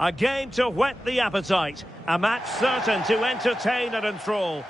A game to whet the appetite. A match certain to entertain and enthrall.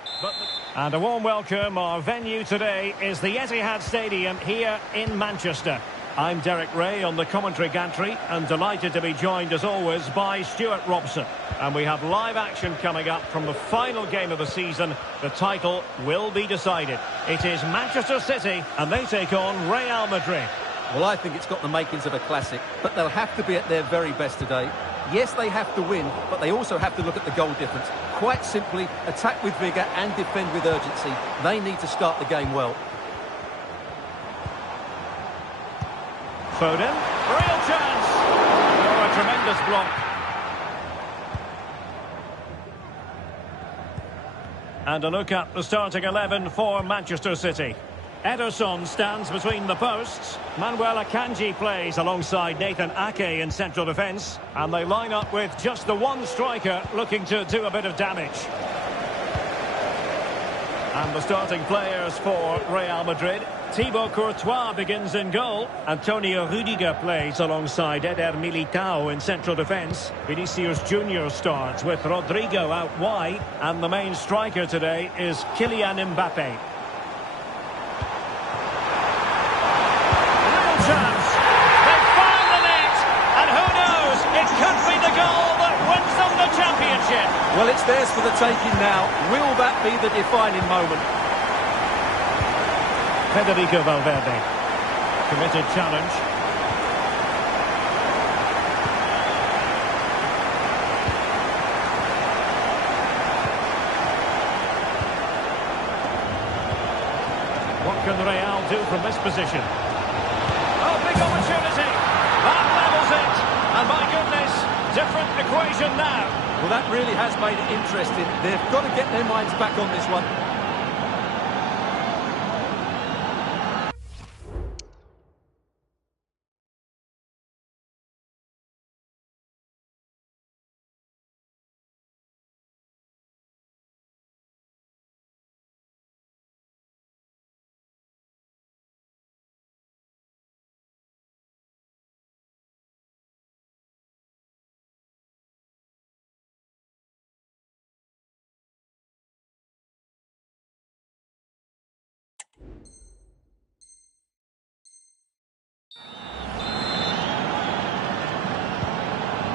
And a warm welcome. Our venue today is the Etihad Stadium here in Manchester. I'm Derek Ray on the commentary gantry and delighted to be joined as always by Stuart Robson. And we have live action coming up from the final game of the season. The title will be decided. It is Manchester City and they take on Real Madrid. Well, I think it's got the makings of a classic, but they'll have to be at their very best today. Yes, they have to win, but they also have to look at the goal difference. Quite simply, attack with vigour and defend with urgency. They need to start the game well. Foden, real chance. Oh, a tremendous block. And a look at the starting 11 for Manchester City. Ederson stands between the posts. Manuel Akanji plays alongside Nathan Ake in central defence. And they line up with just the one striker looking to do a bit of damage. And the starting players for Real Madrid. Thibaut Courtois begins in goal. Antonio Rudiger plays alongside Eder Militao in central defence. Vinicius Junior starts with Rodrigo out wide. And the main striker today is Kylian Mbappe. Chance. They find the net, and who knows, it could be the goal that wins them the championship. Well, it's theirs for the taking now. Will that be the defining moment? Federico Valverde. Committed challenge. What can Real do from this position? Opportunity. That levels it. And my goodness, different equation now. Well, that really has made it interesting. They've got to get their minds back on this one.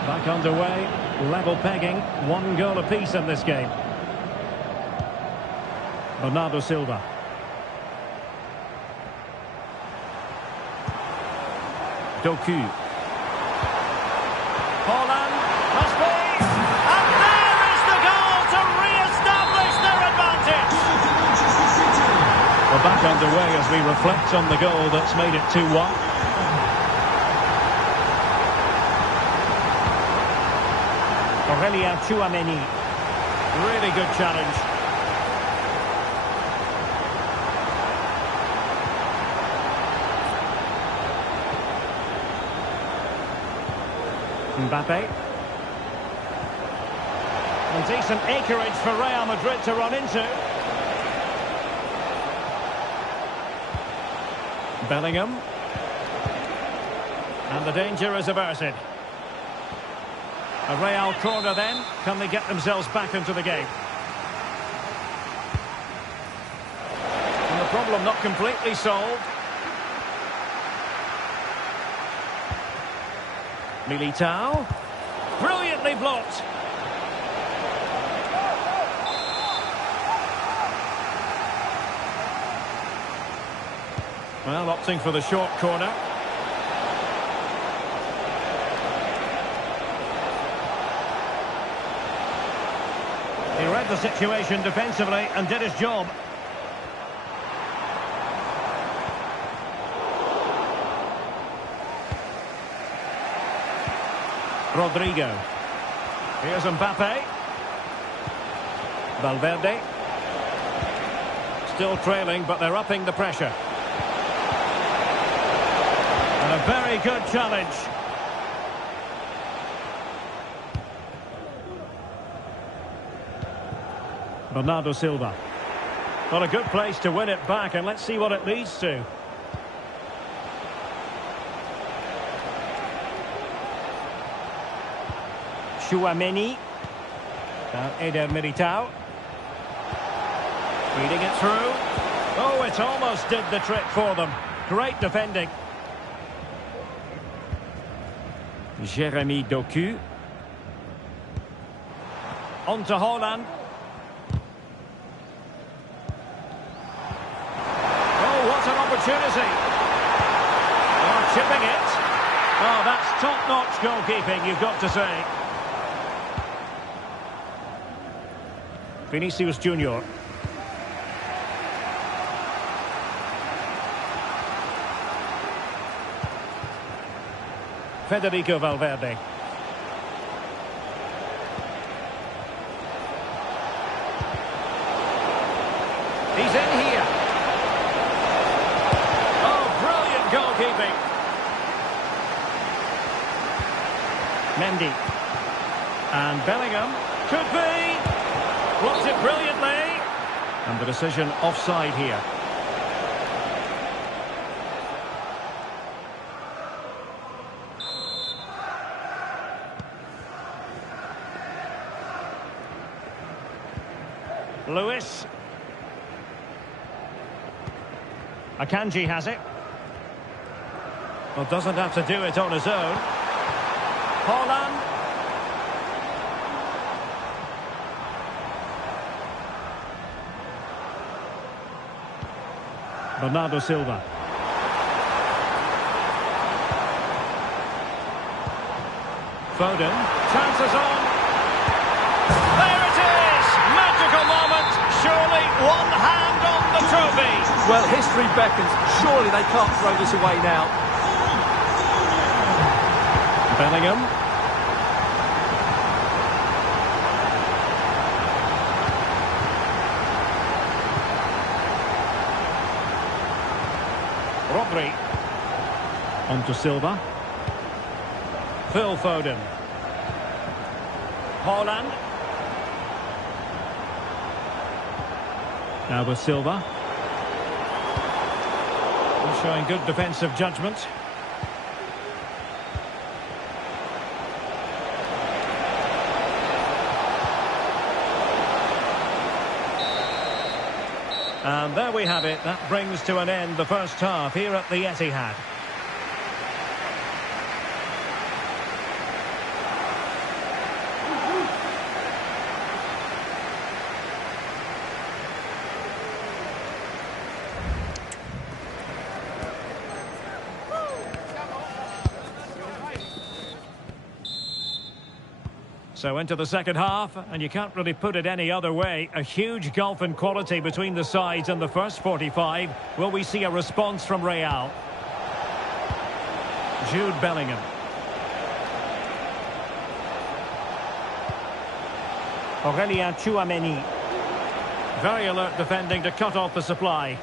Back underway, level pegging, 1 goal apiece in this game. Bernardo Silva. Doku. Haaland, must be, and there is the goal to re-establish their advantage. We're back underway as we reflect on the goal that's made it 2-1. Aurelien Tchouameni. Really good challenge. Mbappe. And decent acreage for Real Madrid to run into. Bellingham. And the danger is averted. A Real corner then. Can they get themselves back into the game? And the problem not completely solved. Militao. Brilliantly blocked. Well, opting for the short corner. He read the situation defensively and did his job. Rodrigo. Here's Mbappe. Valverde. Still trailing, but they're upping the pressure. And a very good challenge. Bernardo Silva. Well, a good place to win it back, and let's see what it leads to. Chouameni. Now Eder Militao. Reading it through. Oh, it almost did the trick for them. Great defending. Jeremy Doku. On to Haaland. Oh, what an opportunity. Oh, chipping it. Oh, that's top-notch goalkeeping, you've got to say. Vinicius Junior. Federico Valverde. He's in here. Oh, brilliant goalkeeping. Mendy. And Bellingham. Could be. Blocked it brilliantly. And the decision offside here. Lewis. Akanji has it. Well, doesn't have to do it on his own. Haaland. Bernardo Silva. Foden. Chances on. There it is! Magical moment. Surely one hand on the trophy. Well, history beckons. Surely they can't throw this away now. Bellingham. Rodri. On to Silva. Phil Foden. Haaland. Now with Silva. Showing good defensive judgment. And there we have it. That brings to an end the first half here at the Etihad. So into the second half, and you can't really put it any other way. A huge gulf in quality between the sides in the first 45. Will we see a response from Real? Jude Bellingham. Aurelien Chouameni. Very alert defending to cut off the supply.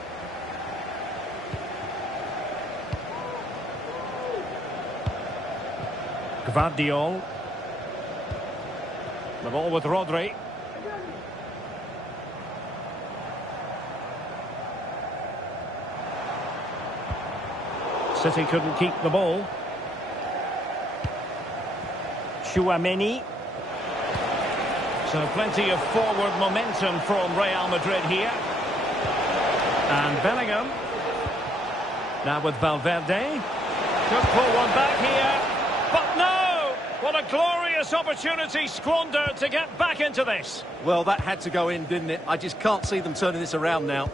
Gvardiol. The ball with Rodri. City couldn't keep the ball. Chouameni. So plenty of forward momentum from Real Madrid here. And Bellingham. Now with Valverde. Could pull one back here. But no! What a glorious opportunity squandered to get back into this. Well, that had to go in, didn't it? I just can't see them turning this around now.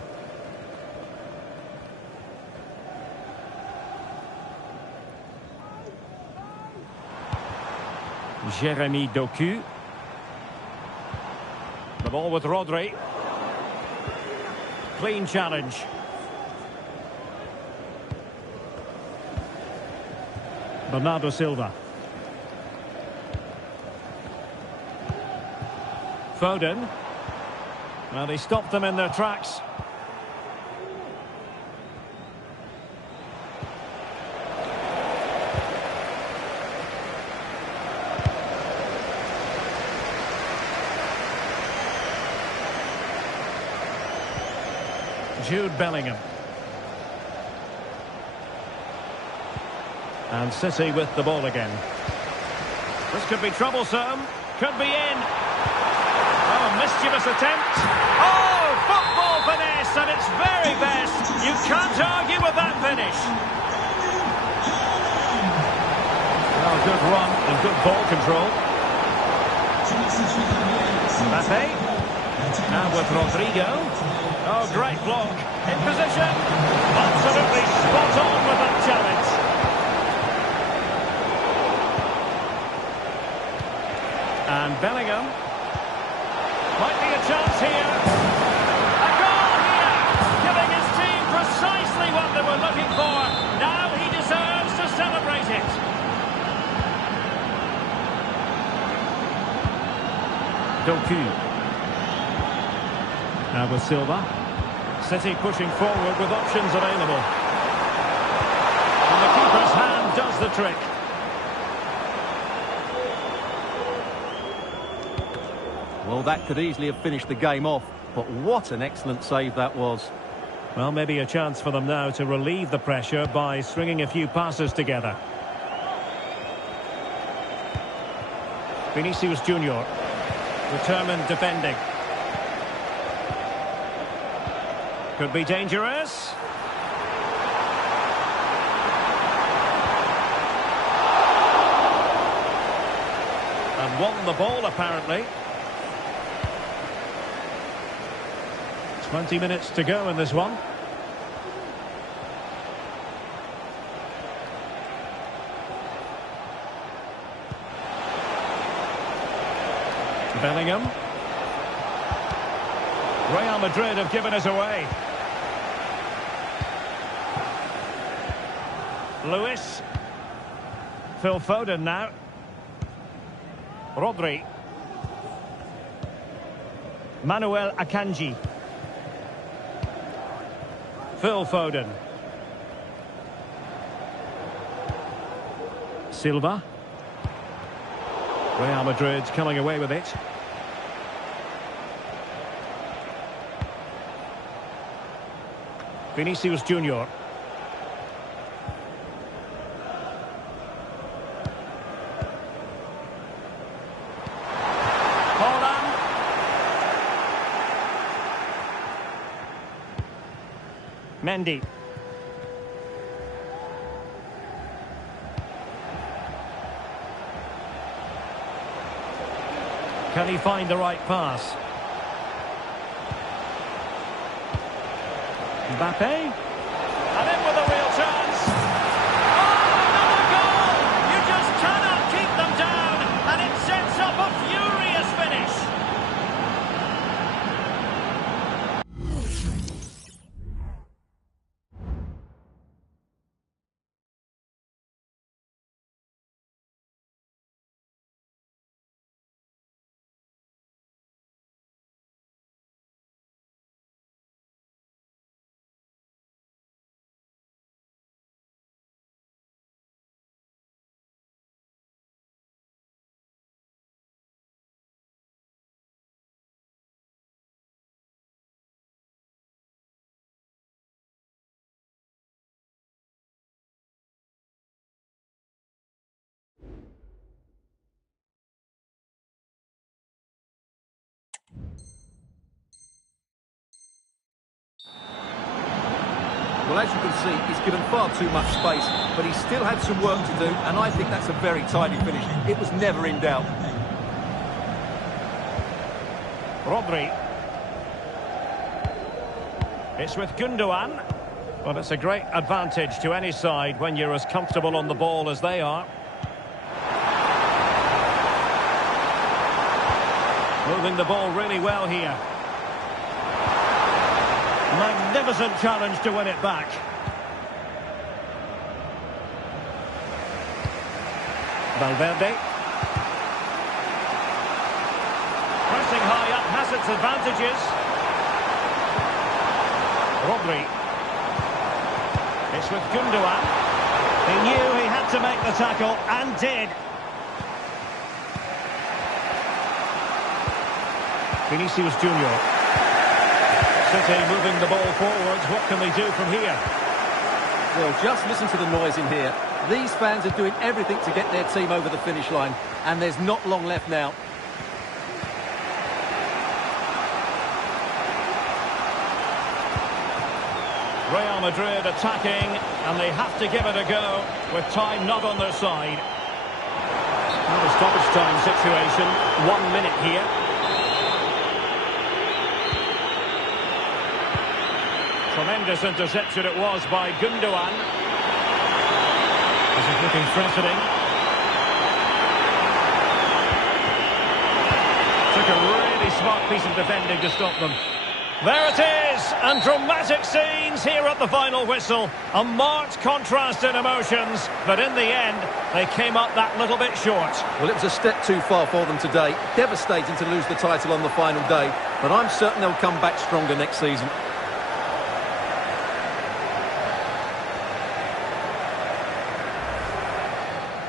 Jeremy Doku. The ball with Rodri. Clean challenge. Bernardo Silva. Foden. Well, they stopped them in their tracks. Jude Bellingham. And City with the ball again. This could be troublesome. Could be in. Oh, mischievous attempt. Oh, football finesse at its very best. You can't argue with that finish. Oh, good run and good ball control. Mbappe. Now with Rodrigo. Oh, great block. In position. Absolutely spot on with that challenge. And Bellingham. Might be a chance here. A goal here! Giving his team precisely what they were looking for. Now he deserves to celebrate it. Doku. Now with Silva. City pushing forward with options available. And the keeper's hand does the trick. Well, that could easily have finished the game off, but what an excellent save that was. Well, maybe a chance for them now to relieve the pressure by stringing a few passes together. Vinicius Junior, determined defending. Could be dangerous. And won the ball, apparently. 20 minutes to go in this one. Bellingham. Real Madrid have given us away. Lewis. Phil Foden now. Rodri. Manuel Akanji. Phil Foden. Silva. Real Madrid coming away with it. Vinicius Junior. Mendy. Can he find the right pass? Mbappe. And in with a real chance. Oh, another goal! You just cannot keep them down, and it sets up a furious finish. Well, as you can see, he's given far too much space, but he still had some work to do, and I think that's a very tidy finish. It was never in doubt. Rodri. It's with Gundogan. But it's a great advantage to any side when you're as comfortable on the ball as they are. Moving the ball really well here. Magnificent challenge to win it back. Valverde. Pressing high up has its advantages. Rodri. It's with Gundogan. He knew he had to make the tackle and did. Vinicius Junior. City moving the ball forwards. What can they do from here? Well, just listen to the noise in here. These fans are doing everything to get their team over the finish line, and there's not long left now. Real Madrid attacking, and they have to give it a go with time not on their side. Not a stoppage time situation. 1 minute here. Tremendous interception it was by Gundogan. This is looking threatening. Took a really smart piece of defending to stop them. There it is, and dramatic scenes here at the final whistle. A marked contrast in emotions, but in the end, they came up that little bit short. Well, it was a step too far for them today. Devastating to lose the title on the final day, but I'm certain they'll come back stronger next season.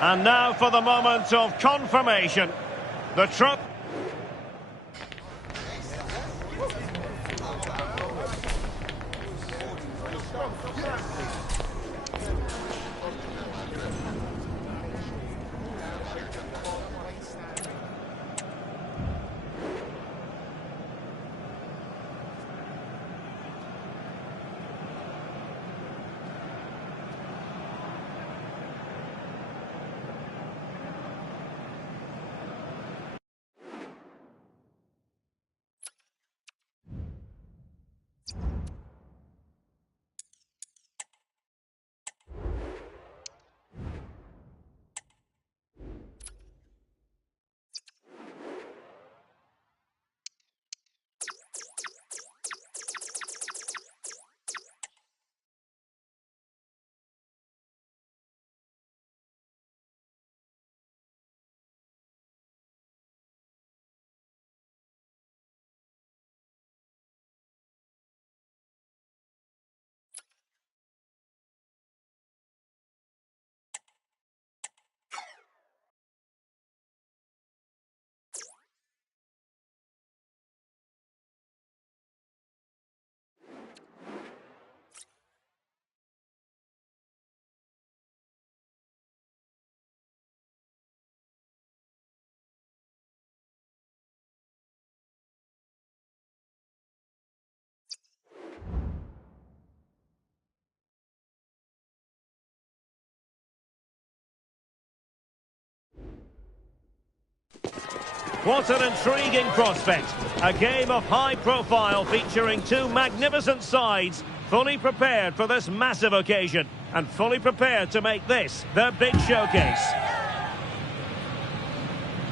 And now for the moment of confirmation. The trip. What an intriguing prospect. A game of high profile featuring two magnificent sides, fully prepared for this massive occasion and fully prepared to make this their big showcase.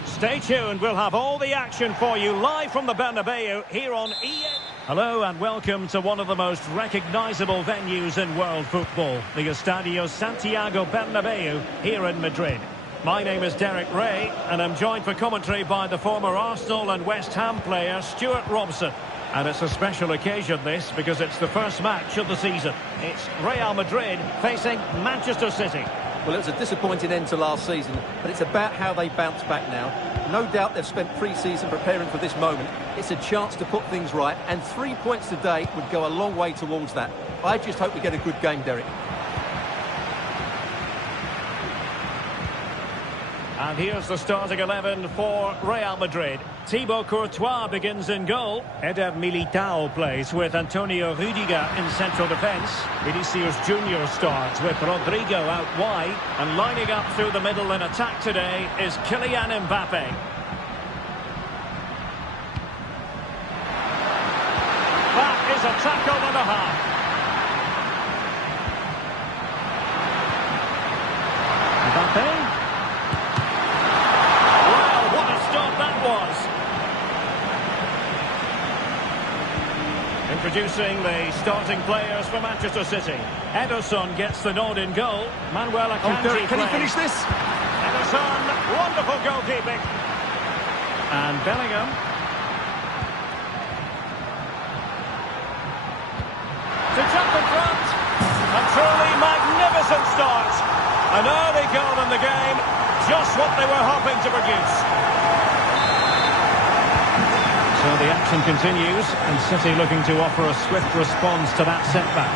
Stay tuned, we'll have all the action for you live from the Bernabeu here on EA. Hello and welcome to one of the most recognisable venues in world football, the Estadio Santiago Bernabeu here in Madrid. My name is Derek Ray, and I'm joined for commentary by the former Arsenal and West Ham player Stuart Robson. And it's a special occasion, this, because it's the first match of the season. It's Real Madrid facing Manchester City. Well, it was a disappointing end to last season, but it's about how they bounce back now. No doubt they've spent pre-season preparing for this moment. It's a chance to put things right, and 3 points today would go a long way towards that. I just hope we get a good game, Derek. And here's the starting 11 for Real Madrid. Thibaut Courtois begins in goal. Eder Militao plays with Antonio Rudiger in central defence. Vinicius Junior starts with Rodrigo out wide. And lining up through the middle in attack today is Kylian Mbappe. That is a tackle and a half. Mbappe. Introducing the starting players for Manchester City. Ederson gets the nod in goal. Manuel Akanji can he finish this? Ederson, wonderful goalkeeping. And Bellingham. To jump in front. A truly magnificent start. An early goal in the game. Just what they were hoping to produce. So the action continues, and City looking to offer a swift response to that setback.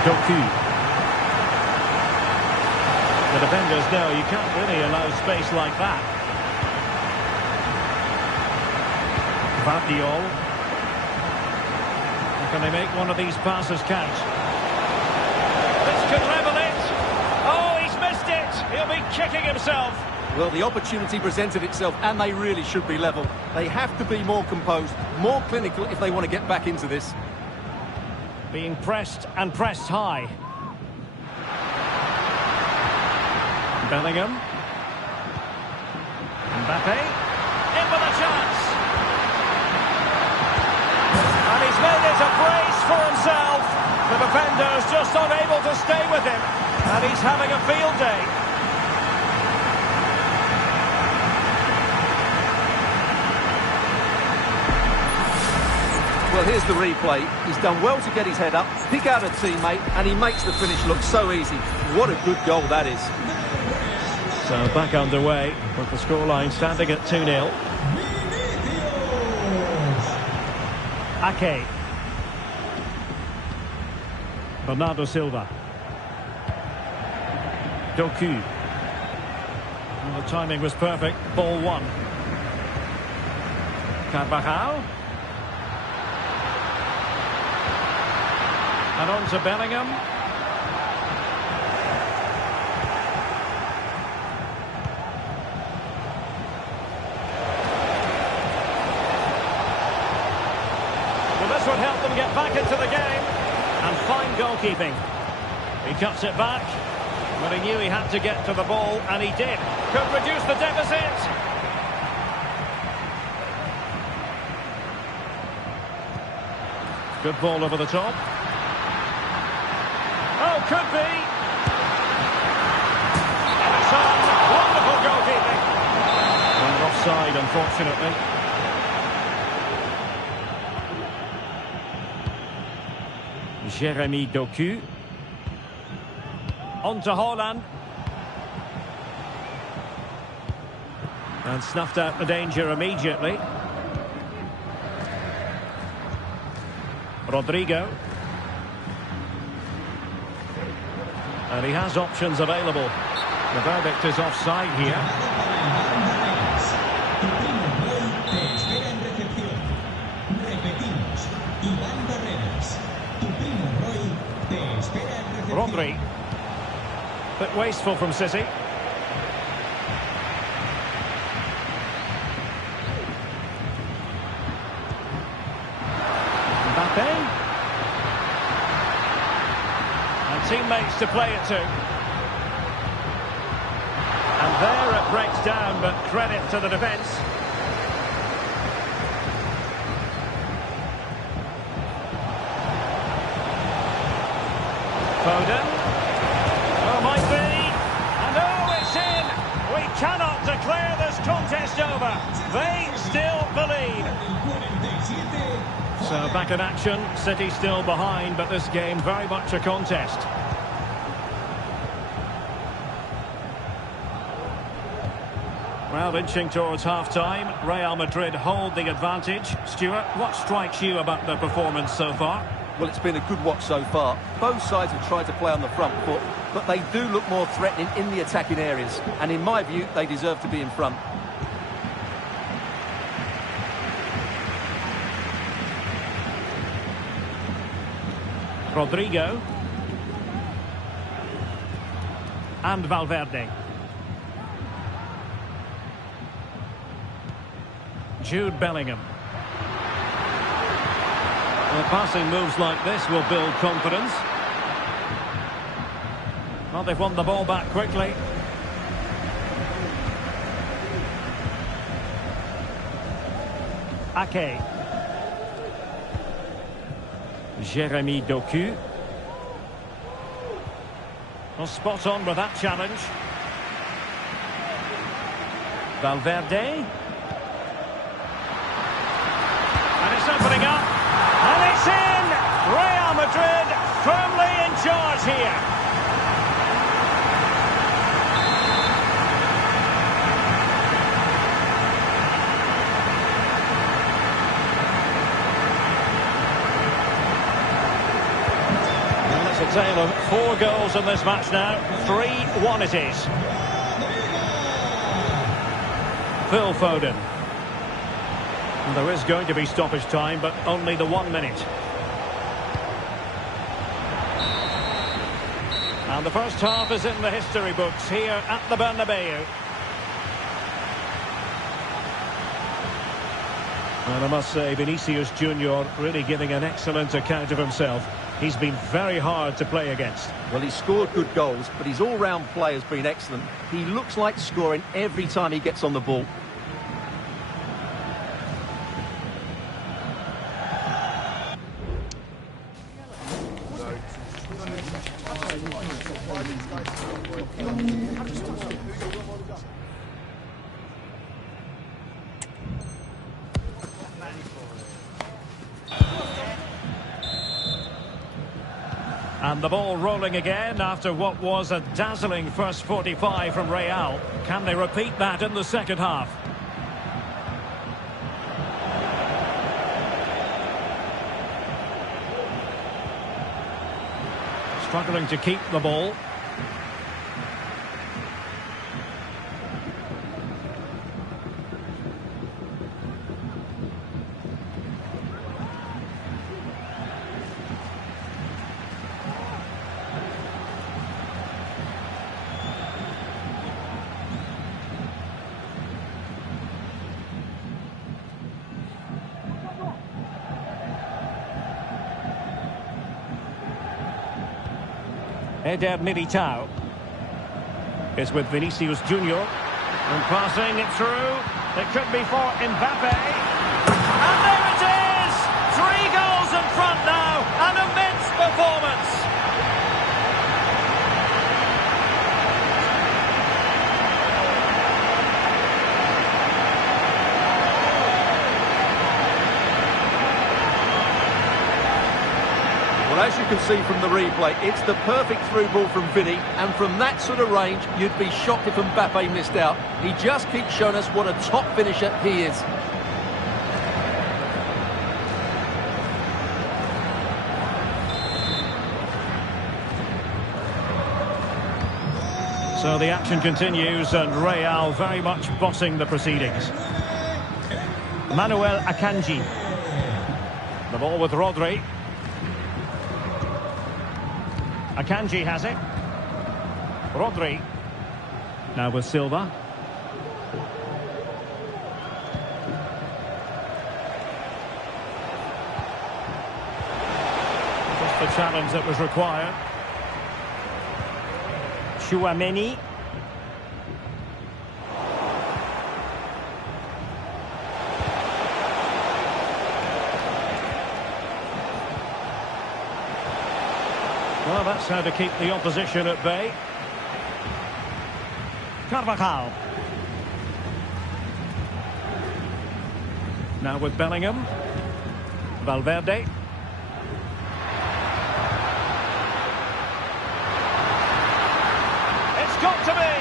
Doku. The defenders know you can't really allow space like that. Vardiol. Can they make one of these passes count? This could level it. Oh, he's missed it. He'll be kicking himself. Well, the opportunity presented itself, and they really should be level. They have to be more composed, more clinical if they want to get back into this. Being pressed and pressed high. Bellingham. Mbappe. In with a chance. And he's made it a brace for himself. The defender's just unable to stay with him. And he's having a field day. Well, here's the replay. He's done well to get his head up, pick out a teammate, and he makes the finish look so easy. What a good goal that is. So back underway with the scoreline standing at 2-0. Ake. Bernardo Silva. Doku. And the timing was perfect. Ball one. Carvajal. And on to Bellingham. Well, this would help them get back into the game. And fine goalkeeping. He cuts it back. But he knew he had to get to the ball, and he did. Could reduce the deficit. Good ball over the top. Oh, could be. And it's on. Wonderful goalkeeping. And offside, unfortunately. Jeremy Doku. On to Haaland. And snuffed out the danger immediately. Rodrigo. And he has options available. The verdict is offside here. Rodri. Bit wasteful from City. Mbappe. And teammates to play it to. And there it breaks down, but credit to the defence. Foden. Oh, might be. And oh, it's in. We cannot declare this contest over. They still believe. So back in action. City still behind, but this game very much a contest. Well, inching towards half-time. Real Madrid hold the advantage. Stuart, what strikes you about the performance so far? Well, it's been a good watch so far. Both sides have tried to play on the front foot, but they do look more threatening in the attacking areas. And in my view, they deserve to be in front. Rodrigo. And Valverde. Jude Bellingham. Well, passing moves like this will build confidence. Well, they've won the ball back quickly. Ake. Jeremy Doku. Well, spot on with that challenge. Valverde. And it's opening up. And it's in! Real Madrid firmly in charge here. And it's a tale of 4 goals in this match now. 3-1 it is. Phil Foden. And there is going to be stoppage time, but only the 1 minute. And the first half is in the history books here at the Bernabeu. And I must say, Vinicius Junior really giving an excellent account of himself. He's been very hard to play against. Well, he's scored good goals, but his all-round play has been excellent. He looks like scoring every time he gets on the ball. And the ball rolling again after what was a dazzling first 45 from Real. Can they repeat that in the second half? Struggling to keep the ball. Eder Militao is with Vinicius Junior and passing it through. It could be for Mbappe. And there it is! 3 goals in front now. An immense performance. Well, as you can see from the replay, it's the perfect through ball from Vinny, and from that sort of range, you'd be shocked if Mbappe missed out. He just keeps showing us what a top finisher he is. So the action continues, and Real very much bossing the proceedings. Manuel Akanji. The ball with Rodri. Akanji has it. Rodri. Now with Silva. Just the challenge that was required. Chouameni. Well, that's how to keep the opposition at bay. Carvajal. Now with Bellingham. Valverde. It's got to be!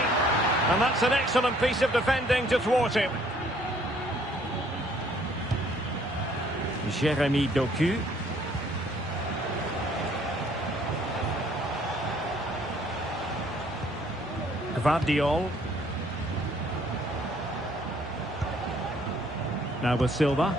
And that's an excellent piece of defending to thwart him. Jérémy Doku. Gvardiol. Now with Silva.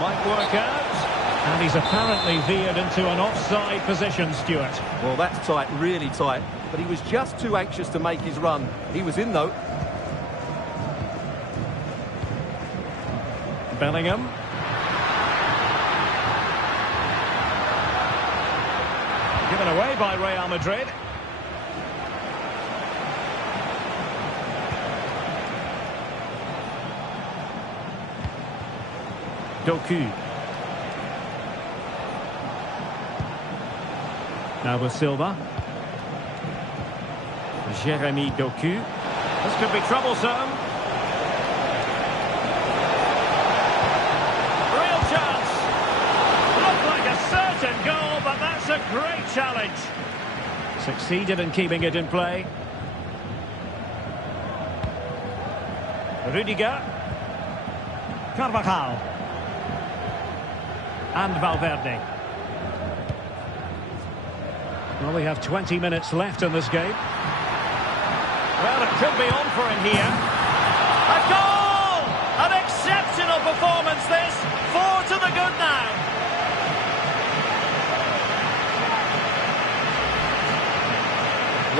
Might work out. And he's apparently veered into an offside position, Stuart. Well, that's tight, really tight. But he was just too anxious to make his run. He was in, though. Bellingham. Given away by Real Madrid. Doku. Now with Silva. Jérémy Doku. This could be troublesome. Real chance. Looked like a certain goal, but that's a great challenge. Succeeded in keeping it in play. Rudiger. Carvajal. And Valverde. Well, we have 20 minutes left in this game. Well, it could be on for him here. A goal! An exceptional performance, this. 4 to the good now.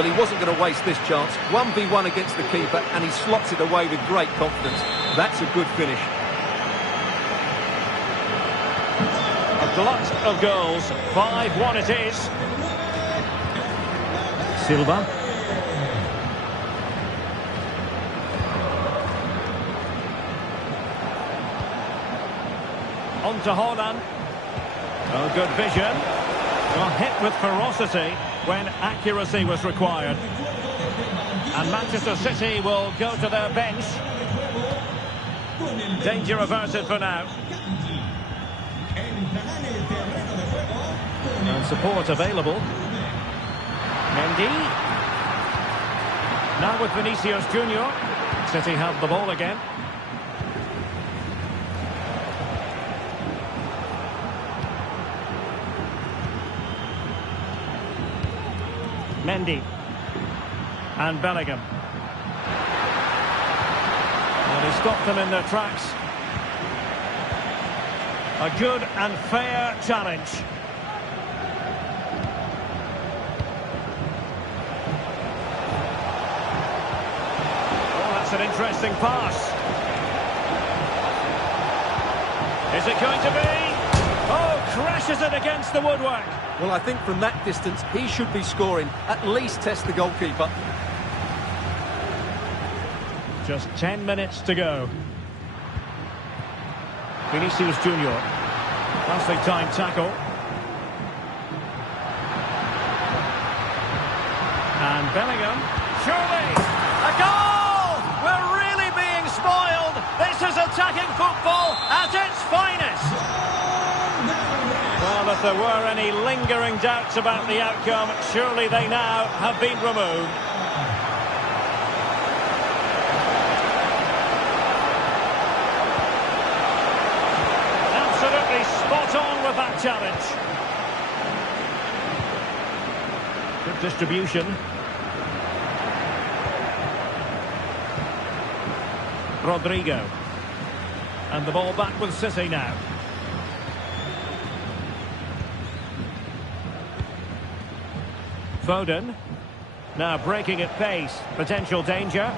Well, he wasn't going to waste this chance. 1v1 against the keeper, and he slots it away with great confidence. That's a good finish. A glut of goals. 5-1 it is. Silva. On to Holland. Oh, good vision. Well, hit with ferocity when accuracy was required. And Manchester City will go to their bench. Danger averted for now. And support available. Mendy. Now with Vinicius Junior. City have the ball again. Mendy. And Bellingham. And he stopped them in their tracks. A good and fair challenge. Oh, that's an interesting pass. Is it going to be? Oh, crashes it against the woodwork. Well, I think from that distance, he should be scoring. At least test the goalkeeper. Just 10 minutes to go. Vinicius Junior. Nicely timed tackle. And Bellingham. Surely! A goal! We're really being spoiled. This is attacking football at its finest. Well, if there were any lingering doubts about the outcome, surely they now have been removed. Absolutely spot on with that challenge. Good distribution. Rodrigo. And the ball back with City now. Foden. Now breaking at pace. Potential danger.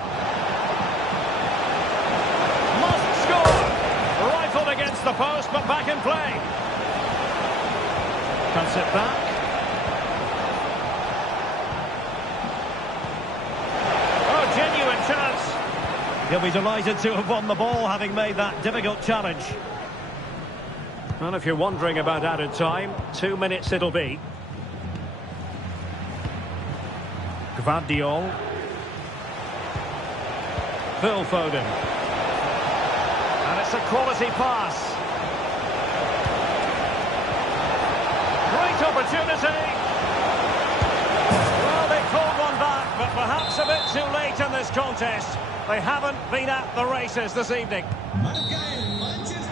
Must score! Rifled against the post, but back in play. Cuts it back. Oh, genuine chance. He'll be delighted to have won the ball, having made that difficult challenge. Well, if you're wondering about added time, 2 minutes it'll be. Gvardiol. Phil Foden. And it's a quality pass. Great opportunity. Well, they called one back, but perhaps a bit too late in this contest. They haven't been at the races this evening.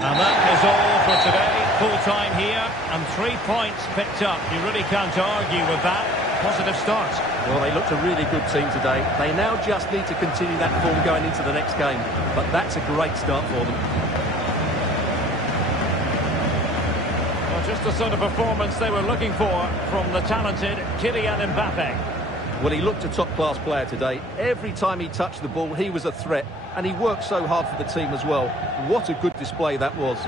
And that is all for today. Full time here and 3 points picked up. You really can't argue with that. Positive start. Well, they looked a really good team today. They now just need to continue that form going into the next game. But that's a great start for them. Well, just the sort of performance they were looking for from the talented Kylian Mbappe. Well, he looked a top-class player today. Every time he touched the ball, he was a threat. And he worked so hard for the team as well. What a good display that was.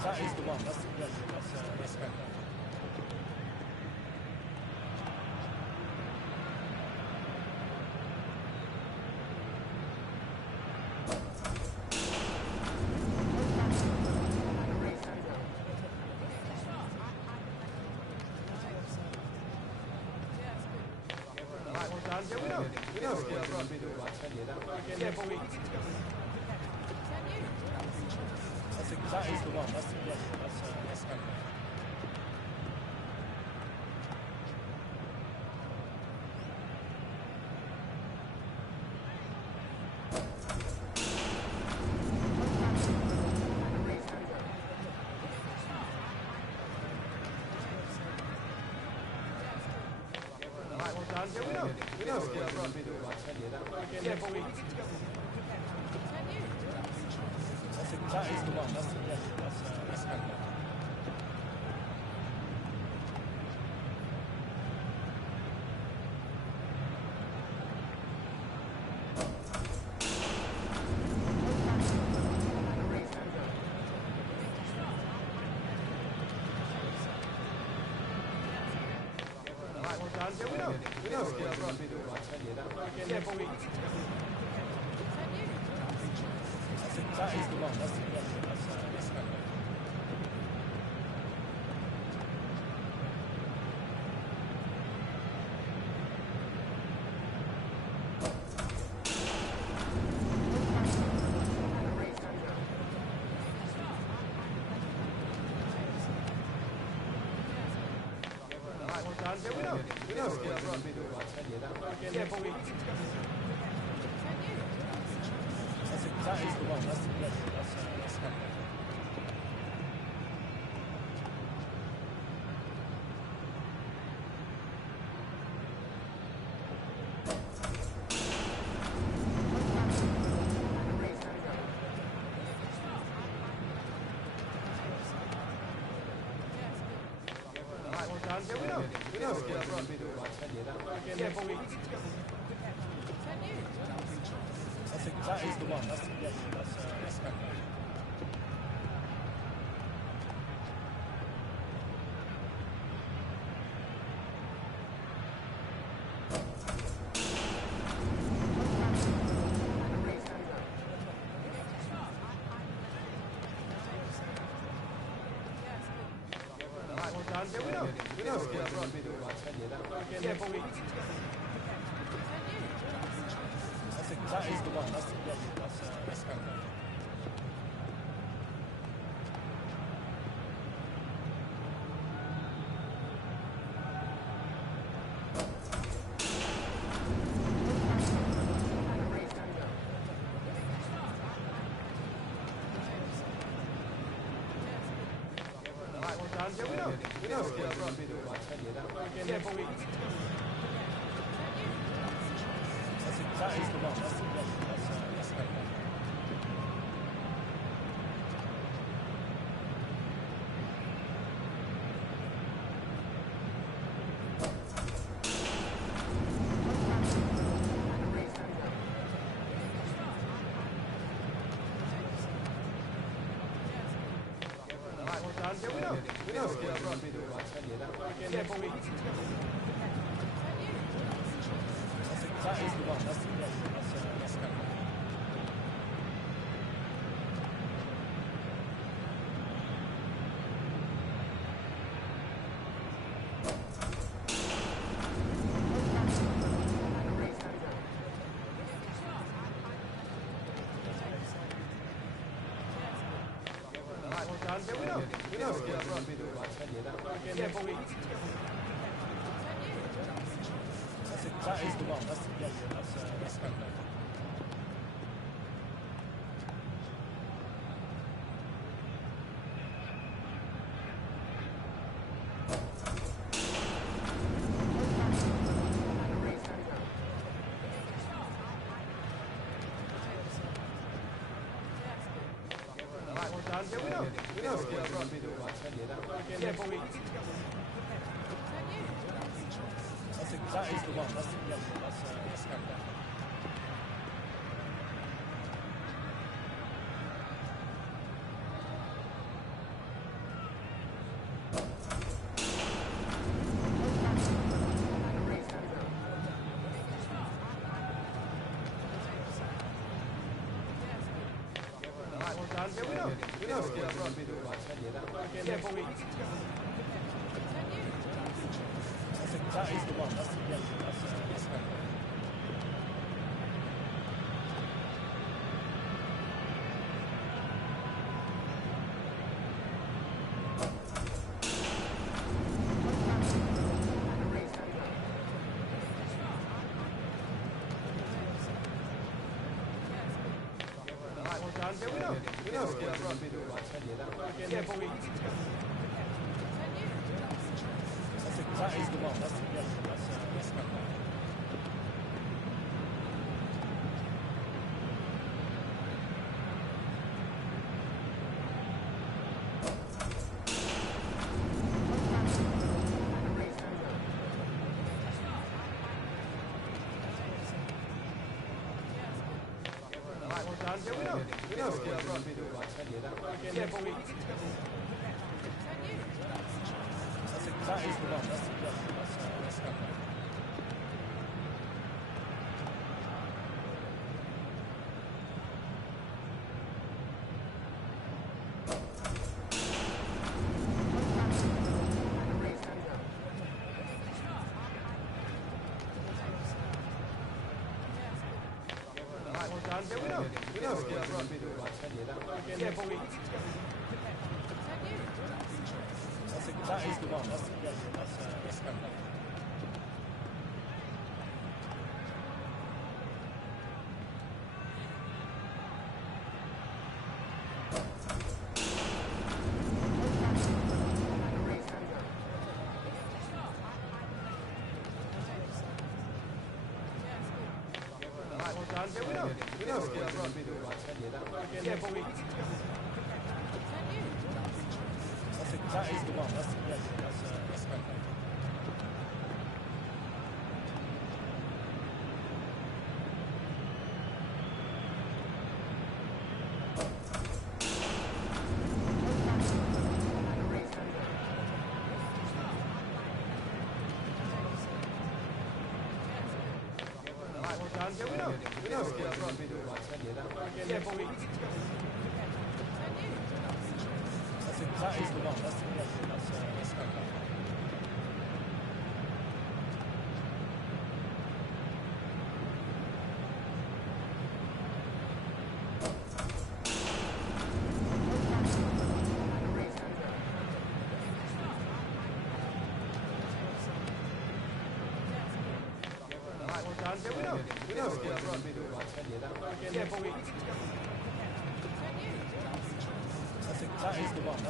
That is the one. That's That is the one. That's the one. That's that is the one. That's that is the one. That's that is the one. That's that is the one. That's that is the one. That's that is the one. That's that is the one. That's that is the one. That's that is the one. That's Yeah, but we... That is the one. That's That is the one. Yeah, but we... That is the one. Yeah, but we... That is the one. Yeah, but we... That is the one. Yeah, but we... That is the one.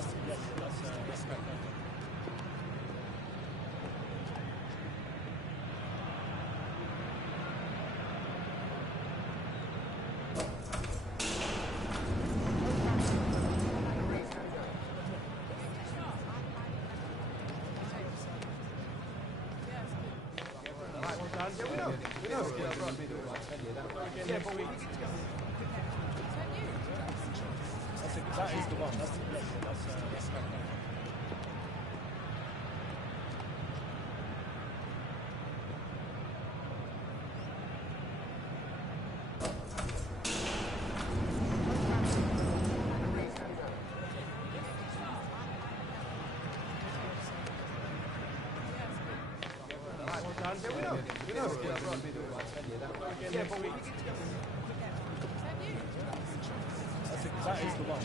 Yeah, but we... That is the one. Yeah, but we... That is the one.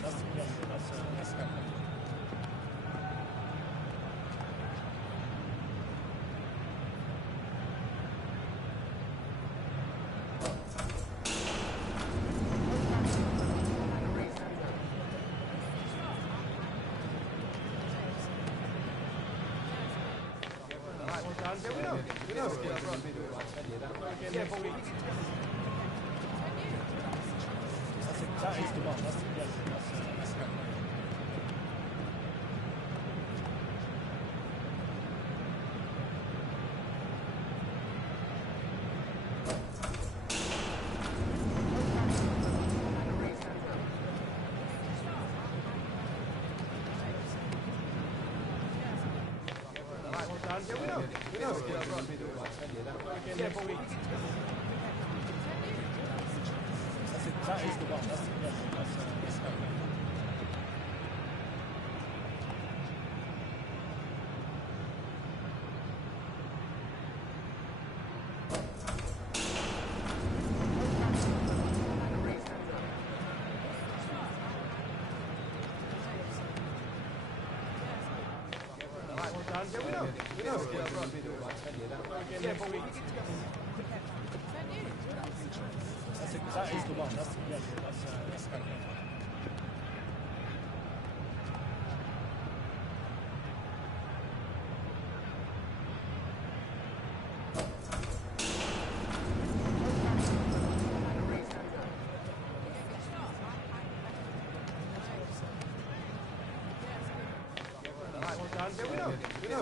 Yeah, but we... That is the one. Yeah, but we... That is the one. Yeah, but we... That is the one. That is the one. That's the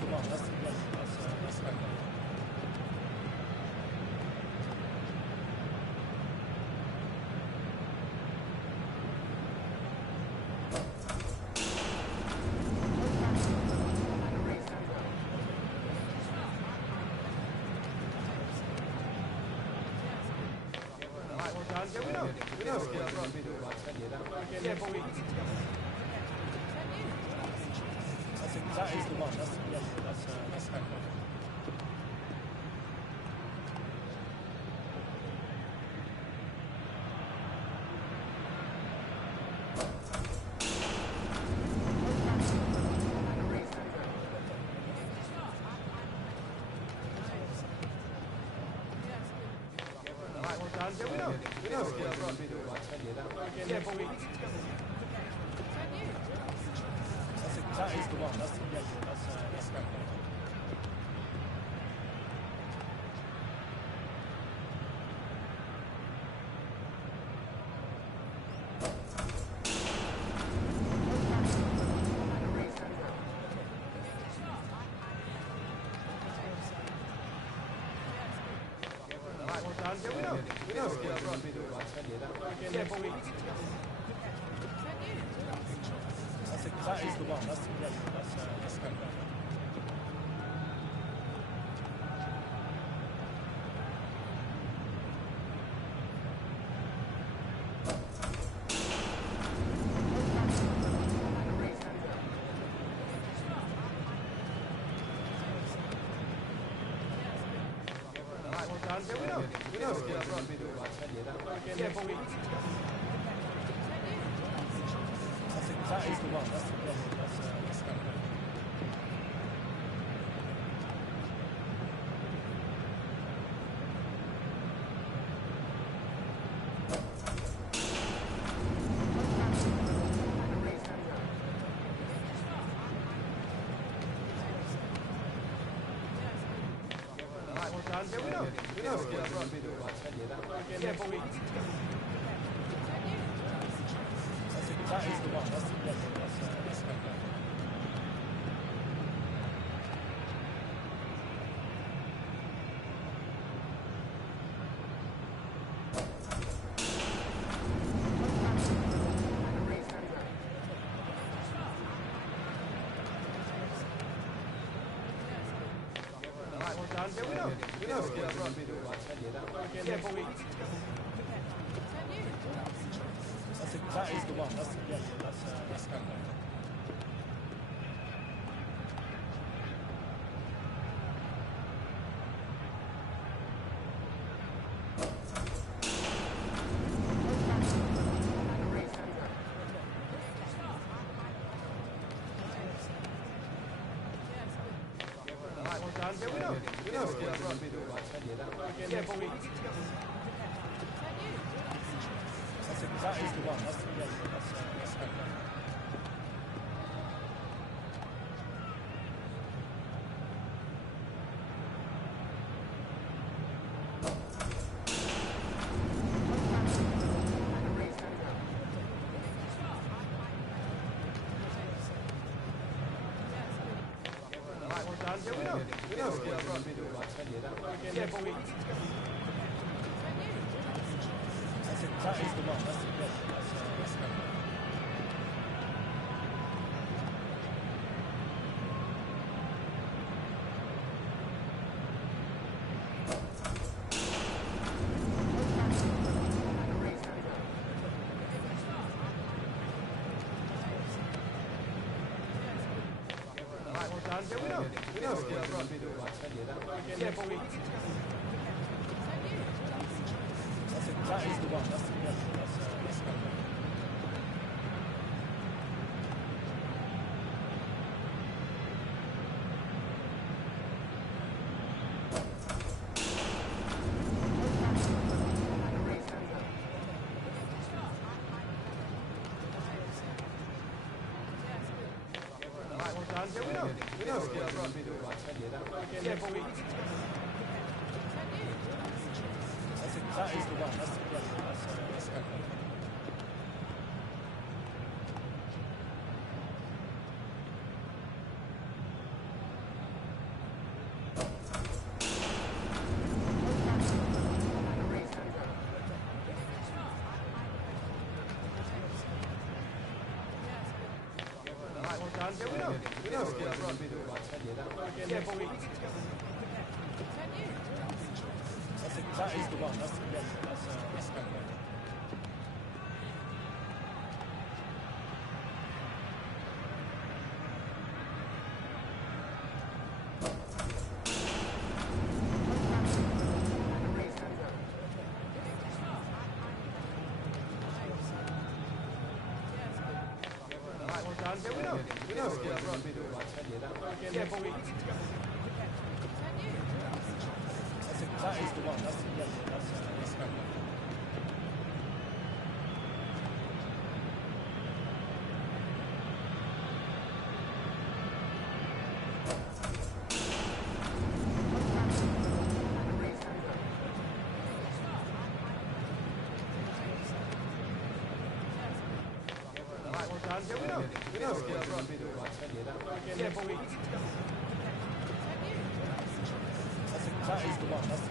one. That's That is the one. That's correct. That is the one. That's correct. That is the one. That's correct. That is the one. That's correct. That is the one. That's correct. That is the one. That's correct. That is the one. That's correct. That is the one. That's correct. That is the one. That's correct. That is the one. That's correct. That is the one. That's correct. That is the one. That's That is the one. That's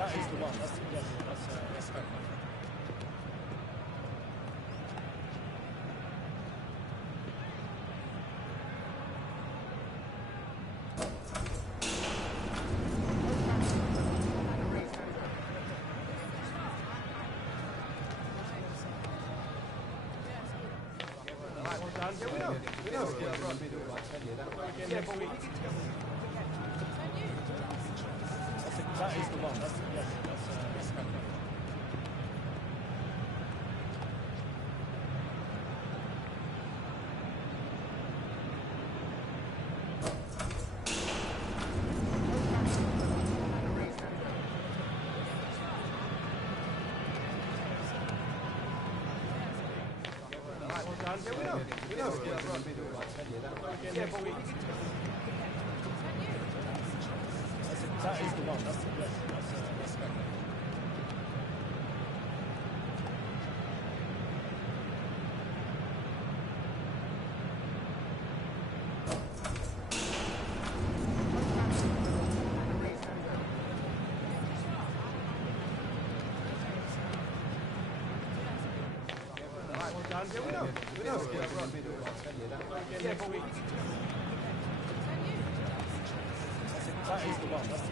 That is the one. That's That is the one. That's That is the one. That's That is the one. That's That is the one. That's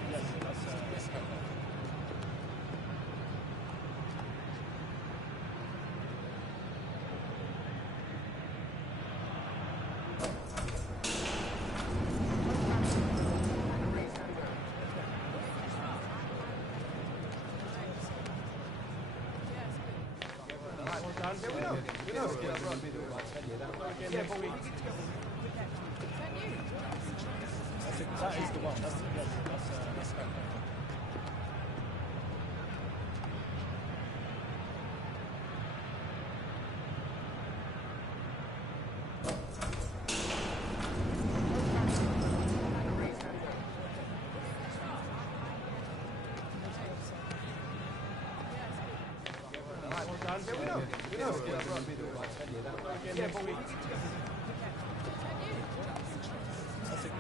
That is the one. That's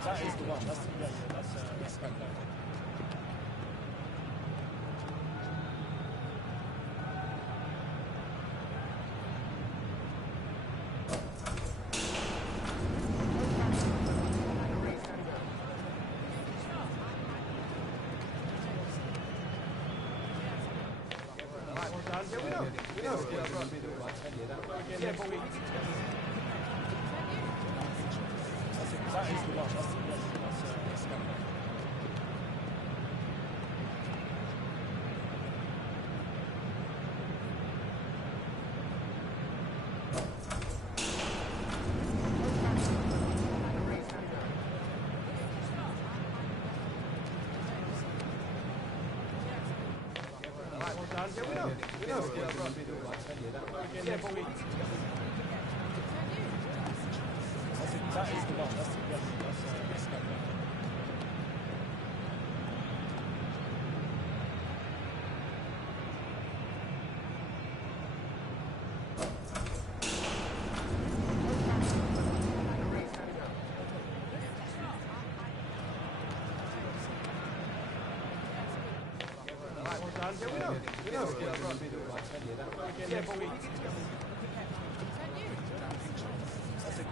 That is the one. That's That is the one. That's That is the one. That's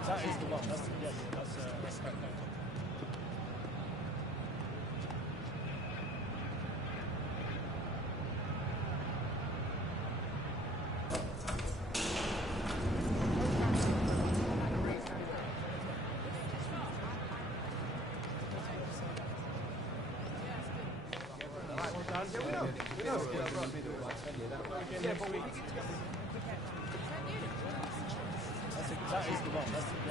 That is the one. That's correct. That is the one. That's correct. That is the one. That's correct.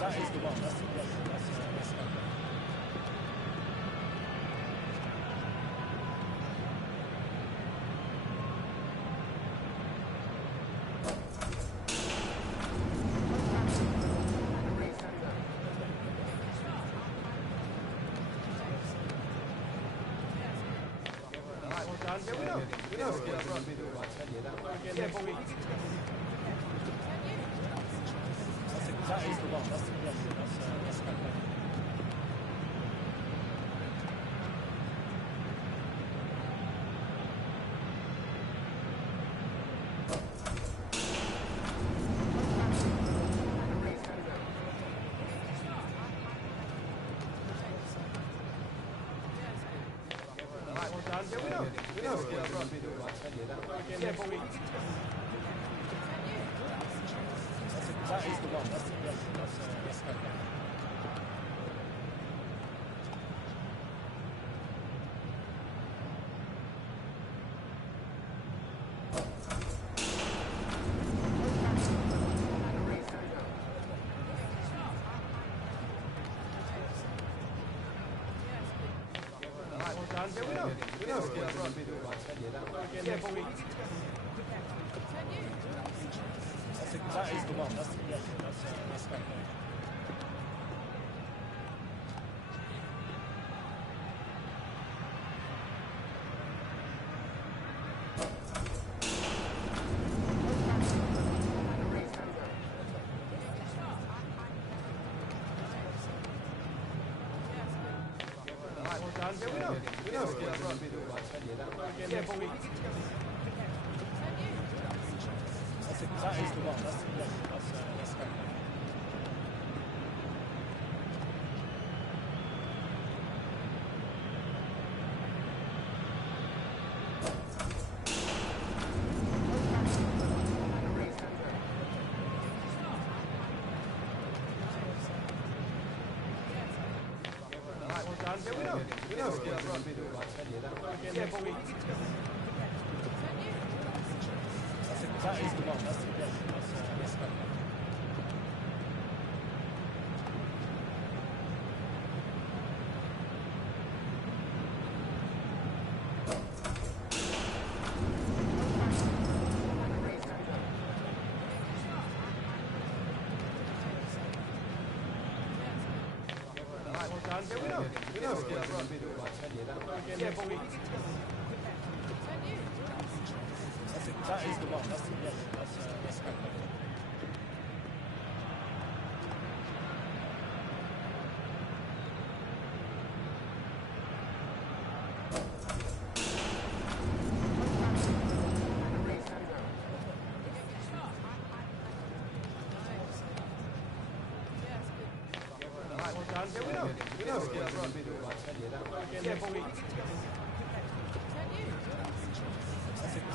That is the one. That's correct. That is the one. That's correct. That is the one. That's correct. That is the one. That's correct. That is the one. That's correct. That is the one. That's correct.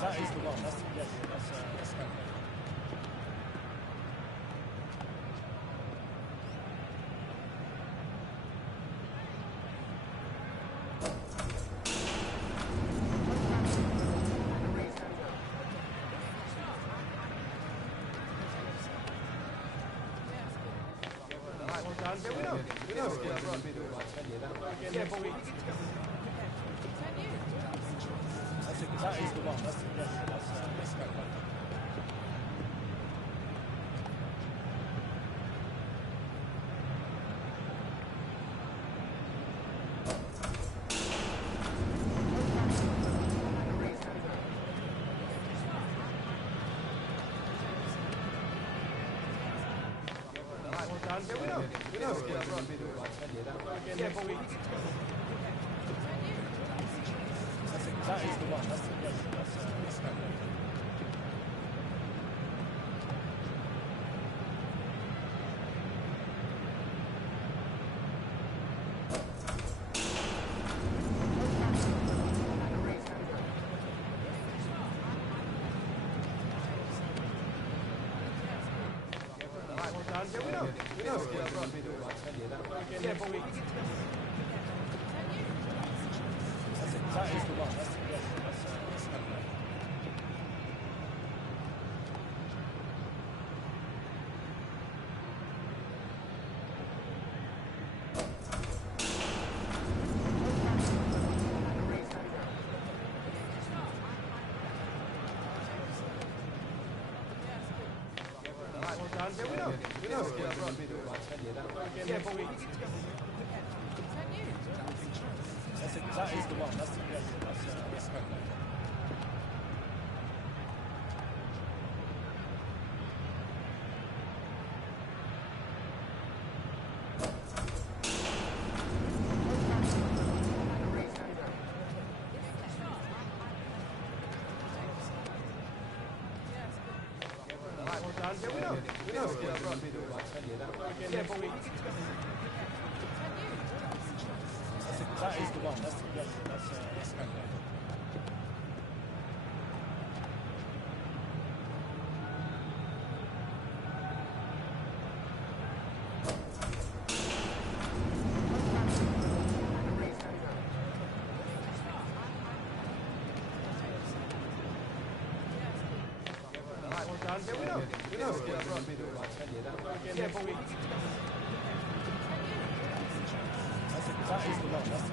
That is the one. That's correct. That is the one. That's correct. That is the one. That's that is the one. That's that is the one. That's that is the one. That's that is the one. That's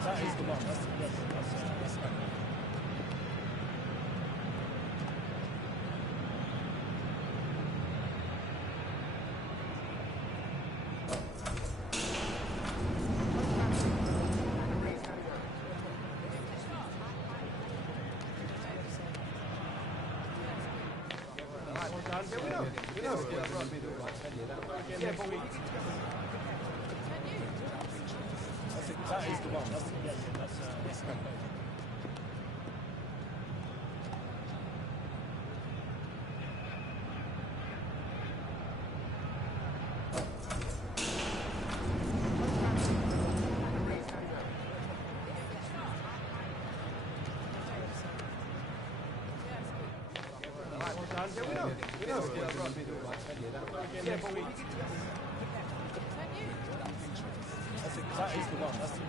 that is the one. That's that is the one. That's that is the one. That's that is the one. That's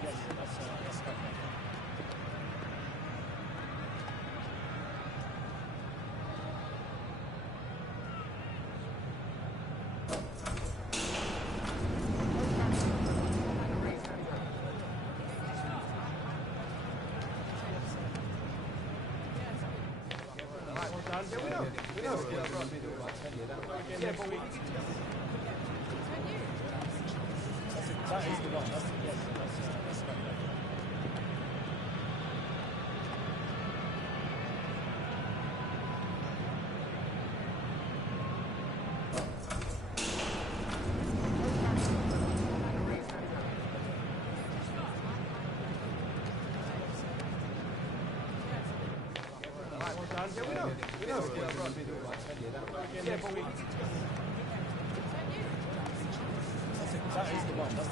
that is the one. That's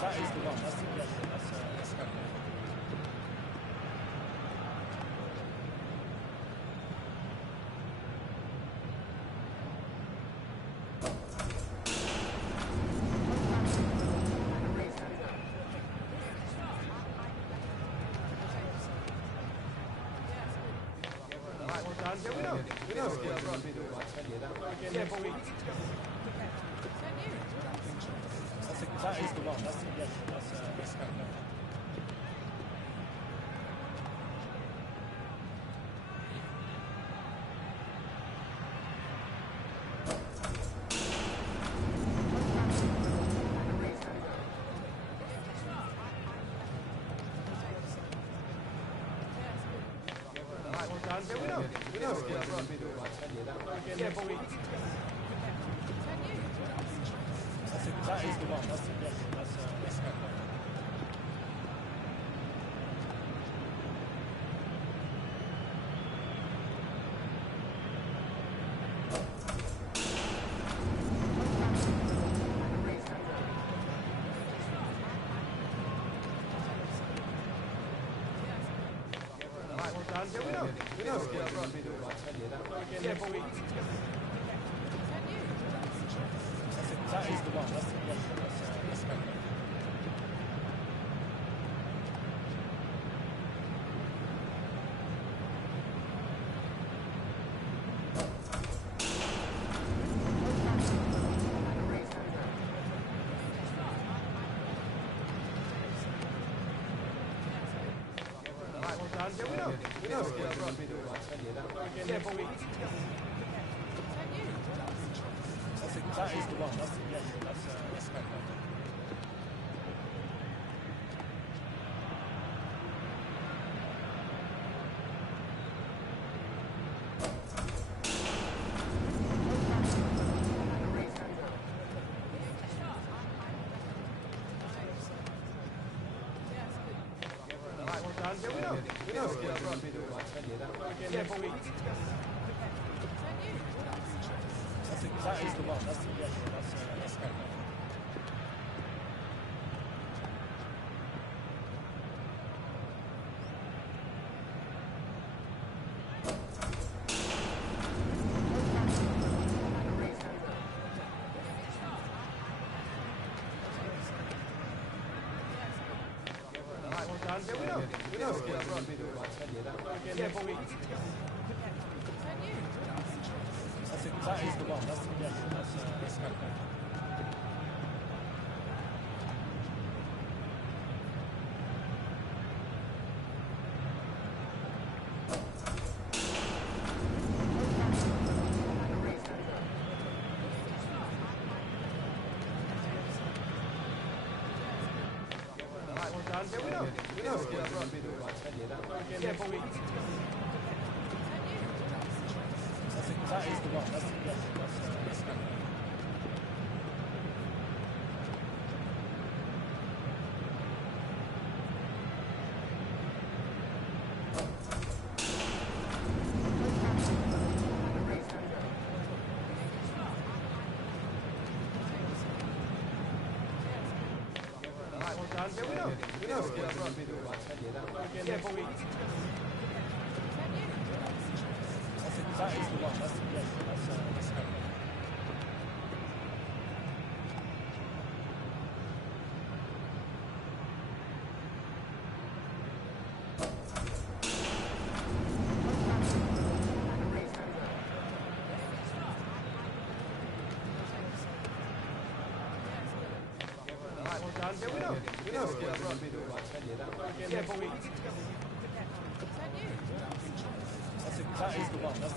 that is the one. That's That is the one. That's that is the one. That's that is the one. That's that is the one. That's that is the one. That's that is the one. That's that is the one. That's that is the one. That's that is the one. That's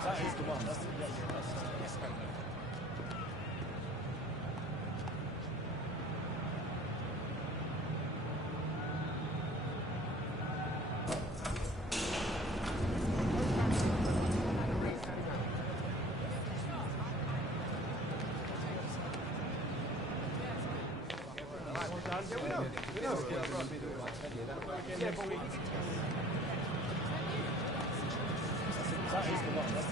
that is the one. That's that is the one. That's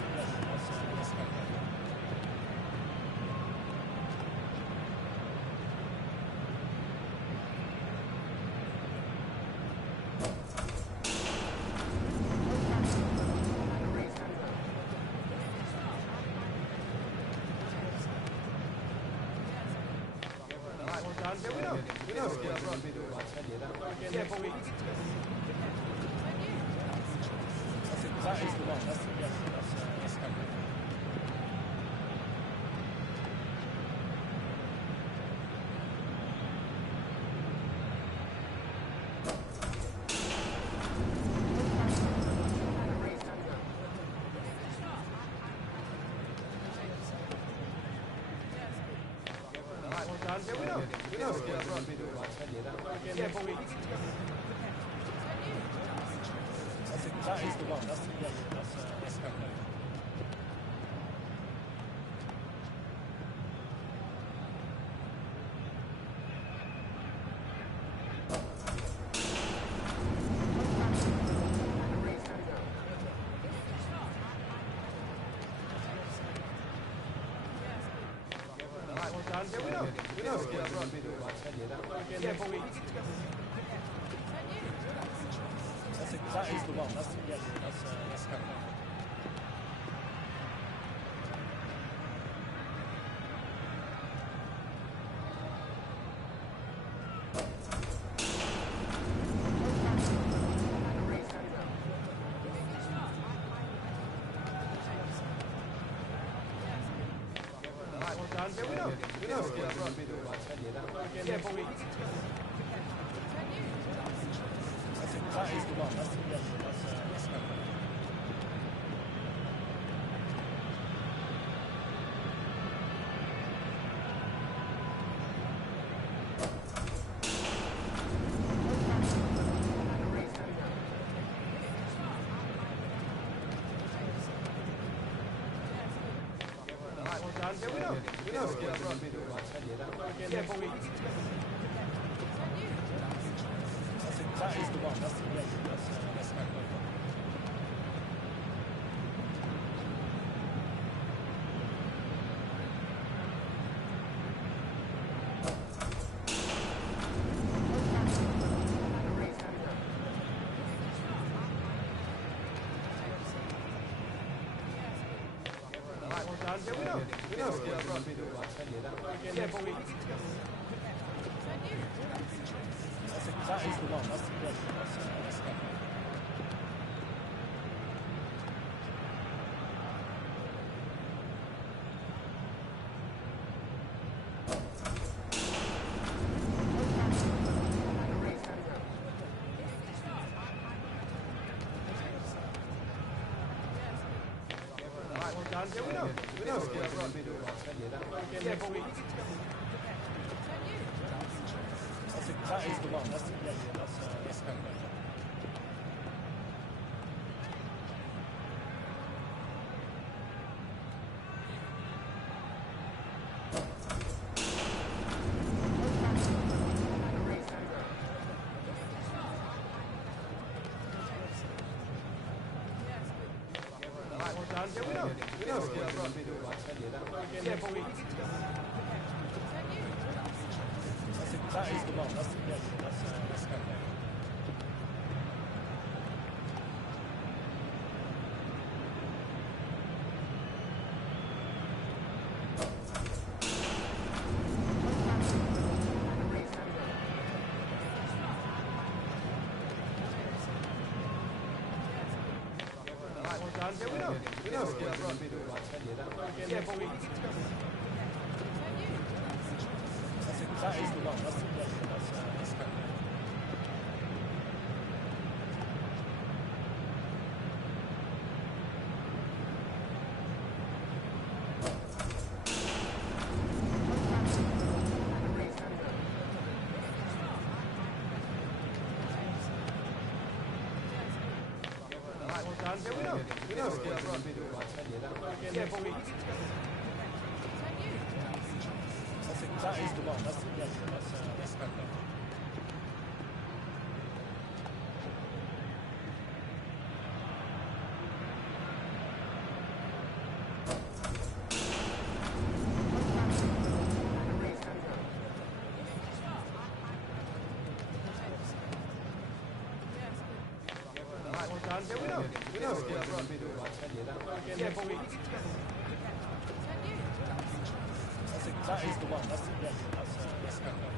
That is the one. That's okay. That is the one. That's okay. That is the one. That's okay. That is the one. That's okay. That is the one. That's okay. That is the one. That's okay. That is the one. That's okay. That is the one. That's okay. That is the one. That's okay. That is the one. That's okay. That is the one. That's okay.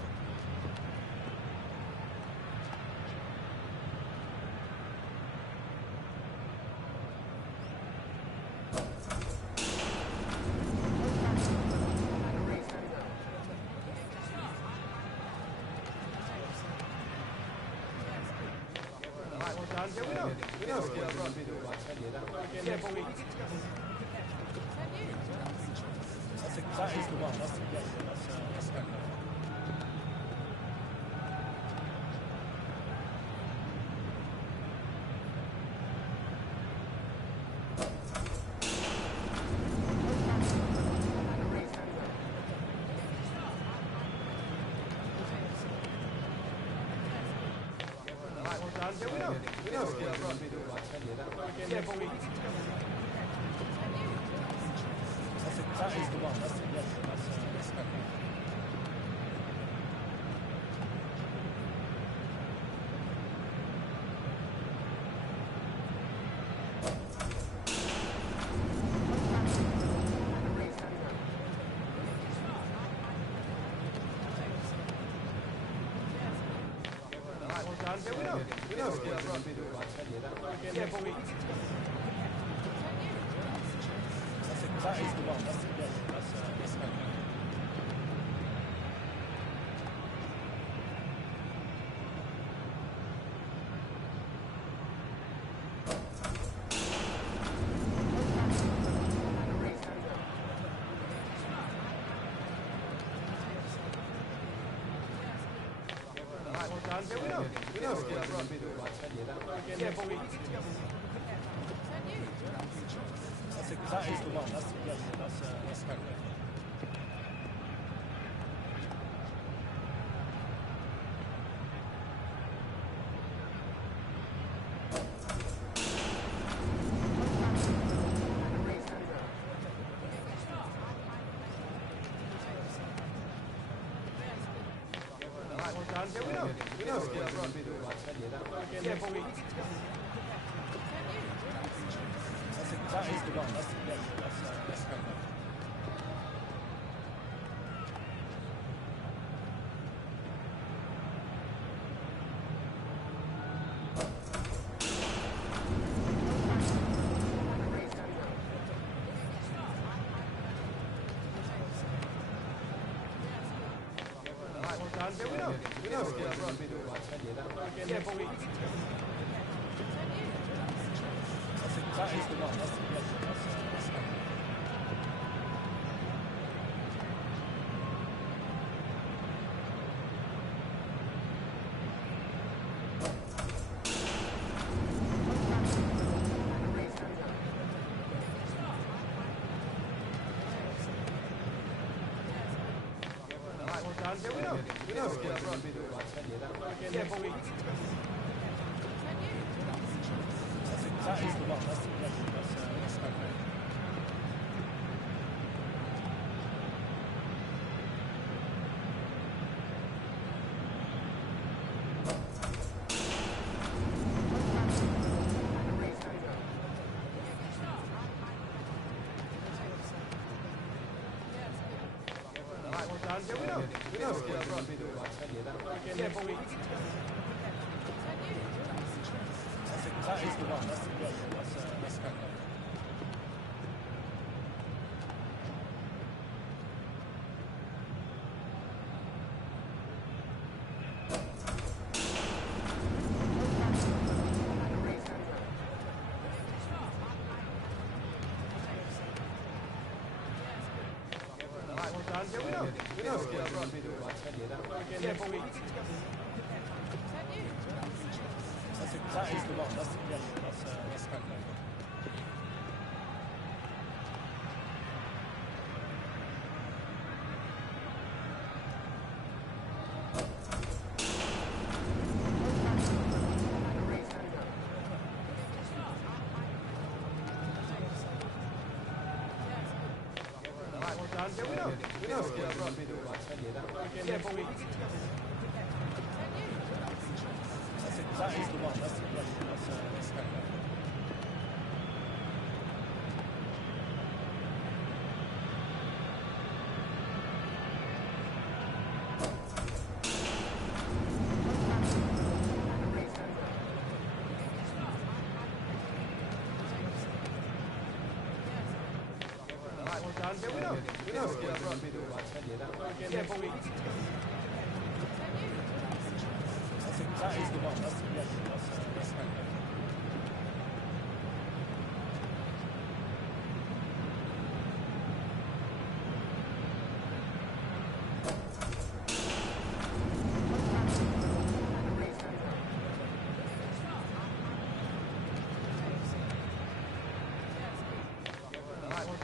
That is the one. That's the one. That's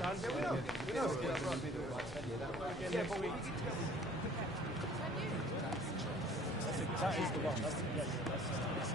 That is the one. That's, yeah, that's